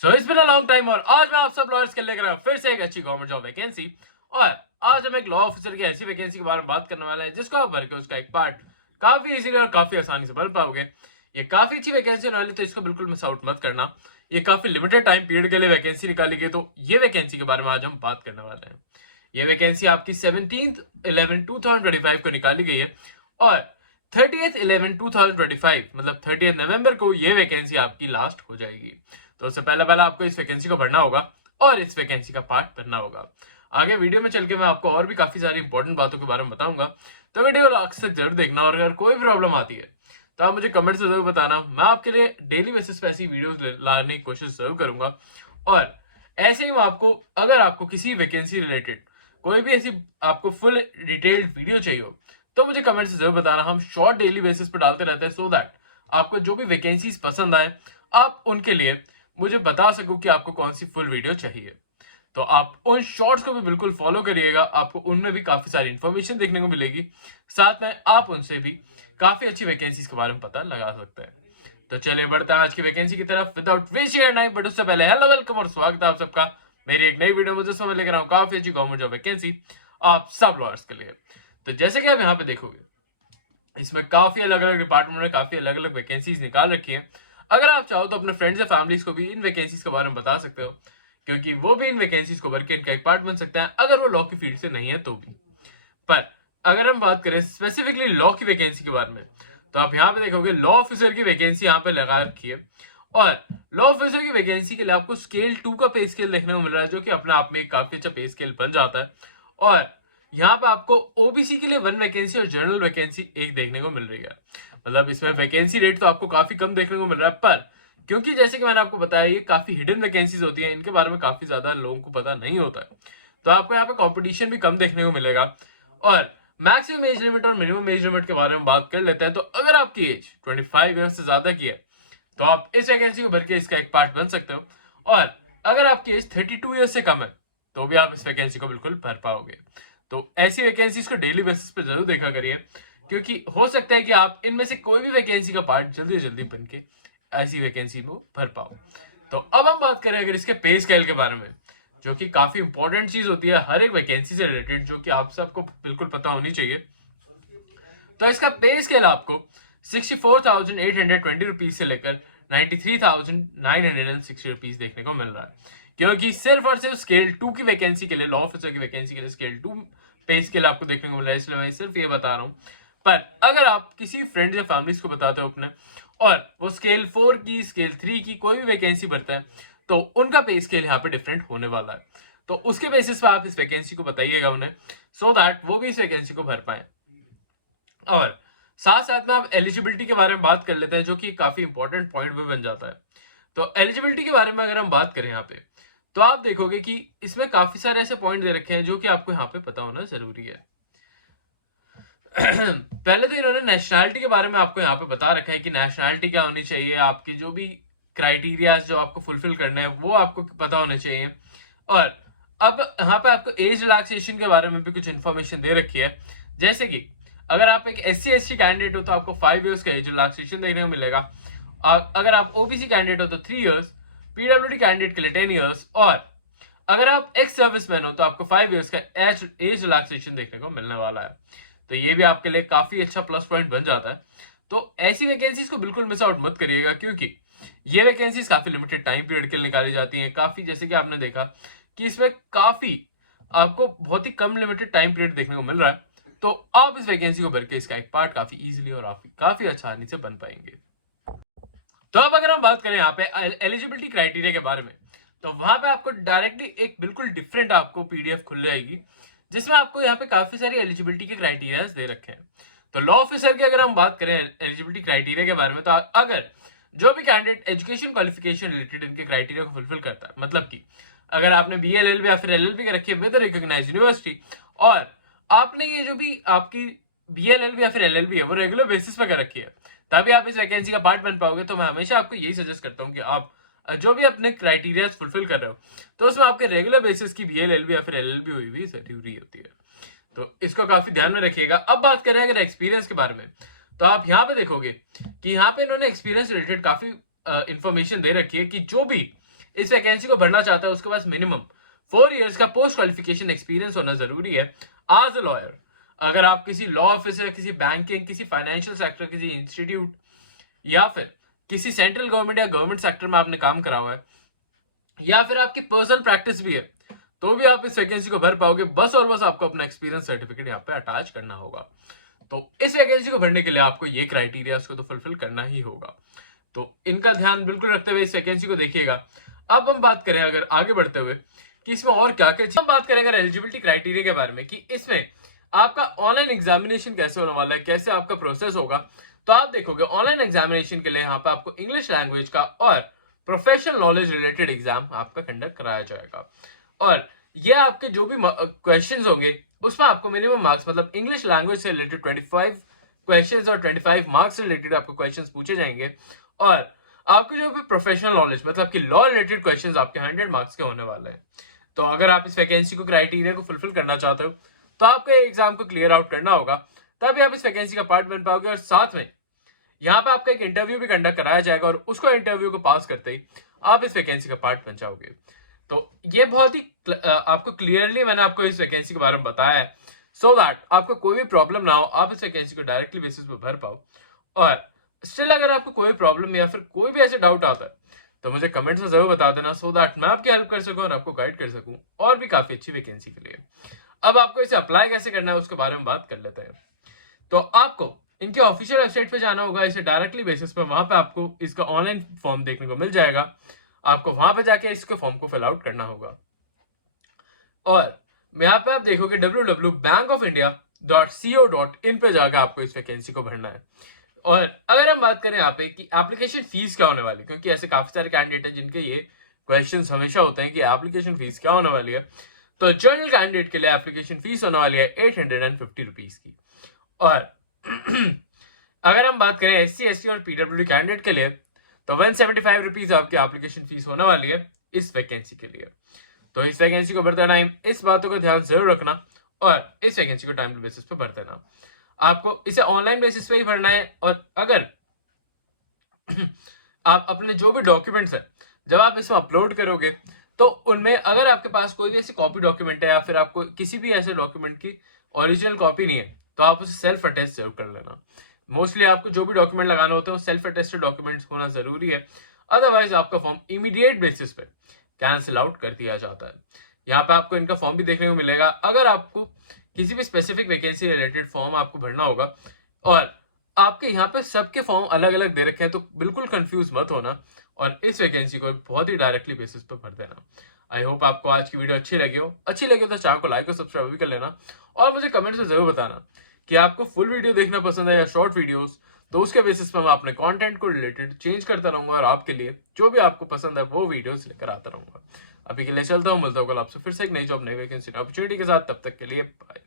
So it's been a long time और आज मैं आप सब लॉयर्स के लेकर आया फिर से एक अच्छी गवर्नमेंट जॉब वैकेंसी। और आज हम एक लॉ ऑफिसर की ऐसी वैकेंसी के बारे में बात करने वाले हैं जिसको आप भर के उसका एक पार्ट काफी इजीली और काफी आसानी से भर पाओगे। ये काफी अच्छी वैकेंसी होने वाली, तो इसको बिल्कुल मिस आउट मत करना। ये काफी लिमिटेड टाइम पीरियड के लिए वैकेंसी निकाली गई, तो ये वैकेंसी के बारे में आज हम बात करने वाले हैं। ये वैकेंसी आपकी 17/11/2025 को निकाली गई है और 30/11/2025 मतलब 30 नवंबर को ये वैकेंसी आपकी लास्ट हो जाएगी। तो उससे पहले आपको इस वैकेंसी को भरना होगा और इस वैकेंसी का पार्ट भरना होगा। आगे वीडियो में चल के मैं आपको और भी काफी सारी इंपॉर्टेंट बातों के बारे में बताऊंगा, तो वीडियो को लास्ट तक जरूर देखना। और अगर कोई प्रॉब्लम आती है तो आप मुझे कमेंट से जरूर बताना। मैं आपके लिए डेली बेसिस पे ऐसी वीडियो लाने की कोशिश जरूर करूंगा। और ऐसे ही मैं आपको, अगर आपको किसी वैकेंसी रिलेटेड कोई भी ऐसी आपको फुल डिटेल्ड वीडियो चाहिए हो तो मुझे कमेंट से जरूर बताना। हम शॉर्ट डेली बेसिस पे डालते रहते हैं, सो दैट आपको जो भी वैकेंसीज पसंद आए आप उनके लिए मुझे बता सको कि आपको कौन सी फुल वीडियो चाहिए। तो आप उन शॉर्ट्स को भी बिल्कुल फॉलो करिएगा, आपको उनमें भी काफी सारी इंफॉर्मेशन देखने को मिलेगी। साथ में आप उनसे भी काफी अच्छी वैकेंसीज के बारे में पता लगा सकते हैं। तो चलिए बढ़ते हैं आज की वैकेंसी की तरफ without wasting your time. But उससे पहले हेलो वेलकम और स्वागत है आप सबका मेरी एक नई वीडियो में, जिसमें मैं लेकर आऊँ काफी अच्छी गवर्नमेंट जॉब वैकेंसी आप सब लॉयर्स के लिए। तो जैसे कि आप यहाँ पे देखोगे, इसमें काफी अलग अलग डिपार्टमेंट में काफी अलग अलग वैकेंसीज निकाल रखी है। अगर आप चाहो तो अपने फ्रेंड्स या फैमिलीज को भी इन वैकेंसीज के बारे में बता सकते हो, क्योंकि वो भी इन वैकेंसीज को भर के इनका एक पार्ट बन सकता है, अगर वो लॉ की फील्ड से नहीं है तो भी। पर अगर हम बात करें स्पेसिफिकली लॉ की वैकेंसी के बारे में, तो आप यहाँ पे देखोगे लॉ ऑफिसर की वैकेंसी यहाँ पे लगा रखी है। और लॉ ऑफिसर की वैकेंसी के लिए आपको स्केल 2 का पे स्केल देखने को मिल रहा है, जो कि अपने आप में एक काफी अच्छा पे स्केल बन जाता है। और यहाँ पे आपको ओबीसी के लिए 1 वैकेंसी और जनरल वैकेंसी 1 देखने को मिल रही है। मतलब इसमें वैकेंसी रेट तो आपको काफी कम देखने को मिल रहा है, पर क्योंकि जैसे कि मैंने आपको बताया ये काफी हिडन वैकेंसीज होती हैं, इनके बारे में काफी ज्यादा लोगों को पता नहीं होता है, तो आपको यहाँ पे कंपटीशन भी कम देखने को मिलेगा। और मैक्सिमम एज लिमिट और मिनिमम एज लिमिट के बारे में बात कर लेते हैं। तो अगर आपकी एज 25 ईयर्स से ज्यादा की है तो आप इस वैकेंसी को भर के इसका एक पार्ट बन सकते हो। और अगर आपकी एज 32 ईयर्स से कम है तो भी आप इस वैकेंसी को बिल्कुल भर पाओगे। तो ऐसी वैकेंसीज को डेली बेसिस पे जरूर देखा करिए, क्योंकि हो सकता है कि आप इनमें से कोई भी वैकेंसी का पार्ट जल्दी जल्दी बन के ऐसी वैकेंसी को भर पाओ। तो अब हम बात करें अगर इसके पे स्केल के बारे में, जो कि काफी इंपॉर्टेंट चीज होती है हर एक वैकेंसी से रिलेटेड, जो कि आप सबको बिल्कुल पता होनी चाहिए। तो इसका पे स्केल आपको 64,820 रुपीज से लेकर 93,960 रुपीज देखने को मिल रहा है, क्योंकि सिर्फ और सिर्फ स्केल 2 की वैकेंसी के लिए, लॉ ऑफिसर की वैकेंसी के लिए स्केल 2 पे स्केल आपको देखने को मिल रहा है, इसलिए मैं सिर्फ ये बता रहा हूँ। पर अगर आप किसी फ्रेंड्स या फैमिलीज को बताते हो अपने, और वो स्केल 4 की, स्केल 3 की कोई भी वैकेंसी भरता है, तो उनका पे स्केल यहाँ पे डिफरेंट होने वाला है। तो उसके बेसिस पे आप इस वैकेंसी को बताइएगा उन्हें, सो दैट वो भी इस वैकेंसी को भर पाए। और साथ साथ में आप एलिजिबिलिटी के बारे में बात कर लेते हैं, जो कि काफी इंपॉर्टेंट पॉइंट भी बन जाता है। तो एलिजिबिलिटी के बारे में अगर हम बात करें यहाँ पे, तो आप देखोगे कि इसमें काफी सारे ऐसे पॉइंट दे रखे हैं जो कि आपको यहाँ पे पता होना जरूरी है। पहले तो इन्होंने नेशनैलिटी के बारे में आपको यहाँ पे बता रखा है कि नेशनैलिटी क्या होनी चाहिए, आपकी जो भी क्राइटेरिया जो आपको फुलफिल करना है वो आपको पता होने चाहिए। और अब यहाँ पे आपको एज रिलैक्सेशन के बारे में भी कुछ इन्फॉर्मेशन दे रखी है, जैसे कि अगर आप एक SC/ST कैंडिडेट हो तो आपको 5 इयर्स का एज रिलैक्सेशन देखने को मिलेगा। अगर आप ओबीसी कैंडिडेट हो तो 3 इयर्स, पीडब्ल्यूडी कैंडिडेट के लिए 10 इयर्स, और अगर आप एक्स सर्विसमैन हो तो आपको 5 इयर्स का एज रिलैक्सेशन देखने को मिलने वाला है। तो ये भी आपके लिए काफी अच्छा प्लस पॉइंट बन जाता है। तो ऐसी वैकेंसीज को बिल्कुल मिस आउट मत करिएगा, क्योंकि ये वैकेंसीज काफी लिमिटेड टाइम पीरियड के लिए निकाली जाती हैं। काफी जैसे कि आपने देखा कि इसमें काफी आपको बहुत ही कम लिमिटेड टाइम पीरियड देखने को मिल रहा है, तो आप इस वैकेंसी को भर के इसका एक पार्ट काफी इजीली और काफी आसानी से बन पाएंगे। तो अब अगर हम बात करें यहाँ पे एलिजिबिलिटी क्राइटेरिया के बारे में, तो वहां पे आपको डायरेक्टली एक बिल्कुल डिफरेंट आपको पीडीएफ खुल जाएगी, जिसमें आपको यहाँ पे काफी सारी एलिजिबिलिटी के क्राइटेरिया दे रखे हैं। तो लॉ ऑफिसर की अगर हम बात करें एलिजिबिलिटी क्राइटेरिया के बारे में, तो अगर जो भी कैंडिडेट एजुकेशन क्वालिफिकेशन रिलेटेड इनके क्राइटेरिया को फुलफिल करता है, मतलब कि अगर आपने BA LLB या फिर LLB का रखी है विद रिकॉग्नाइज्ड यूनिवर्सिटी, और आपने ये जो भी आपकी BA LLB या फिर LLB है वो रेगुलर बेसिस पर कर रखी है, तभी आप इस वैकेंसी का पार्ट बन पाओगे। तो मैं हमेशा आपको यही सजेस्ट करता हूँ कि आप जो भी अपने क्राइटेरिया फुलफिल कर रहे हो, तो उसमें आपके रेगुलर बेसिस की BA LLB या फिर LLB हुई भी जरूरी होती है। तो इसको काफी ध्यान में रखिएगा। अब बात करें अगर एक्सपीरियंस के बारे में, तो आप यहाँ पे देखोगे कि यहाँ पे इन्होंने एक्सपीरियंस रिलेटेड काफी इंफॉर्मेशन दे रखी है कि जो भी इस वैकेंसी को भरना चाहता है उसके पास मिनिमम 4 इयर्स का पोस्ट क्वालिफिकेशन एक्सपीरियंस होना जरूरी है एज अ लॉयर। अगर आप किसी लॉ ऑफिसर, किसी बैंकिंग, किसी फाइनेंशियल सेक्टर, किसी इंस्टीट्यूट या फिर किसी सेंट्रल गवर्नमेंट या गवर्नमेंट सेक्टर में आपने काम करा हुआ है या फिर आपकी पर्सनल प्रैक्टिस भी है, तो भी आप इस वैकेंसी को भर पाओगे। बस और बस आपको अपना एक्सपीरियंस सर्टिफिकेट यहाँ पे अटैच करना होगा। तो इस वैकेंसी को भरने के लिए आपको ये क्राइटेरिया उसको तो फुलफिल करना ही होगा। तो इनका ध्यान बिल्कुल रखते हुए इस वैकेंसी को देखिएगा। अब हम बात करें अगर आगे बढ़ते हुए कि इसमें और क्या क्या, हम बात करें अगर एलिजिबिलिटी क्राइटेरिया के बारे में कि इसमें आपका ऑनलाइन एग्जामिनेशन कैसे होने वाला है, कैसे आपका प्रोसेस होगा। तो आप देखोगे ऑनलाइन एग्जामिनेशन के लिए यहाँ पे आपको इंग्लिश लैंग्वेज का और प्रोफेशनल नॉलेज रिलेटेड एग्जाम आपका कंडक्ट कराया जाएगा। और ये आपके जो भी क्वेश्चंस होंगे उसमें आपको मिनिमम मार्क्स, मतलब इंग्लिश लैंग्वेज से रिलेटेड 25 क्वेश्चंस और 25 मार्क्स से रिलेटेड आपको क्वेश्चंस पूछे जाएंगे। और आपके जो भी प्रोफेशनल नॉलेज, मतलब कि लॉ रिलेटेड क्वेश्चंस आपके 100 मार्क्स के होने वाले हैं। तो अगर आप इस वैकेंसी को क्राइटेरिया को फुलफिल करना चाहते हो तो आपको एग्जाम को क्लियर आउट करना होगा, तभी आप इस वैकेंसी का पार्ट बन पाओगे। और साथ में यहाँ पे आपका एक इंटरव्यू भी कंडक्ट कराया जाएगा और उसको इंटरव्यू को पास करते ही आप इस वैकेंसी का पार्ट बन जाओगे। तो ये बहुत ही आपको क्लियरली मैंने आपको इस वैकेंसी के बारे में बताया है, सो दैट आपको कोई भी प्रॉब्लम ना हो, आप इस वैकेंसी को डायरेक्टली बेसिस पे भर पाओ। और स्टिल अगर आपको कोई प्रॉब्लम या फिर कोई भी ऐसे डाउट आता है तो मुझे कमेंट्स में जरूर बता देना, सो दैट मैं आपकी हेल्प कर सकूं और आपको गाइड कर सकूं और भी काफी अच्छी वैकेंसी के लिए। अब आपको इसे अप्लाई कैसे करना है उसके बारे में बात कर लेते हैं। तो आपको इनके ऑफिशियल वेबसाइट पे जाना होगा, इसे डायरेक्टली बेसिस पे, वहां पे आपको इसका ऑनलाइन फॉर्म देखने को मिल जाएगा। आपको वहां पे जाके इसके फॉर्म को फिल आउट करना होगा। और यहाँ पे आप देखोगे www.bankofindia.co.in पे जाकर आपको इस वैकेंसी को भरना है। और अगर हम बात करें यहाँ पे कि एप्लीकेशन फीस क्या होने वाली, क्योंकि ऐसे काफी सारे कैंडिडेट हैं जिनके ये क्वेश्चंस हमेशा होते हैं कि एप्लीकेशन फीस क्या होने वाली है। तो जनरल कैंडिडेट के लिए एप्लीकेशन फीस होने वाली है 850 रुपीज की। और अगर हम बात करें SC, ST और PWD कैंडिडेट के लिए तो 175 रुपीज आपकी एप्लीकेशन फीस होने वाली है इस वैकेंसी के लिए। तो इस वैकेंसी को भरते टाइम इस बातों का ध्यान जरूर रखना और इस वैकेंसी को टाइम बेसिस पे भर देना। आपको इसे ऑनलाइन बेसिस पे ही भरना है। और अगर आप अपने जो भी डॉक्यूमेंट्स है जब आप इसमें अपलोड करोगे तो उनमें अगर आपके पास कोई भी ऐसी कॉपी डॉक्यूमेंट है या फिर आपको किसी भी ऐसे डॉक्यूमेंट की ओरिजिनल कॉपी नहीं है तो आप उसे सेल्फ अटेस्ट जरूर कर लेना। मोस्टली आपको जो भी डॉक्यूमेंट लगाना होते हैं सेल्फ अटेस्टेड डॉक्यूमेंट्स होना जरूरी है, अदरवाइज आपका फॉर्म इमीडिएट बेसिस पे कैंसिल आउट कर दिया जाता है। यहाँ पे आपको इनका फॉर्म भी देखने को मिलेगा। अगर आपको किसी भी स्पेसिफिक वैकेंसी रिलेटेड फॉर्म आपको भरना होगा और आपके यहाँ पे सबके फॉर्म अलग अलग दे रखे हैं तो बिल्कुल कंफ्यूज मत होना और इस वैकेंसी को बहुत ही डायरेक्टली बेसिस पे भर देना। आई होप आपको आज की वीडियो अच्छी लगी हो तो चैनल को लाइक और सब्सक्राइब भी कर लेना और मुझे कमेंट्स में जरूर बताना कि आपको फुल वीडियो देखना पसंद है या शॉर्ट वीडियोस। तो उसके बेसिस पर मैं अपने कंटेंट को रिलेटेड चेंज करता रहूंगा और आपके लिए जो भी आपको पसंद है वो वीडियोस लेकर आता रहूंगा। अभी के लिए चलता हूँ, मिलता हूँ कल आपसे फिर से एक नई जॉब, नई वैकेंसी, अपॉर्चुनिटी के साथ। तब तक के लिए बाय।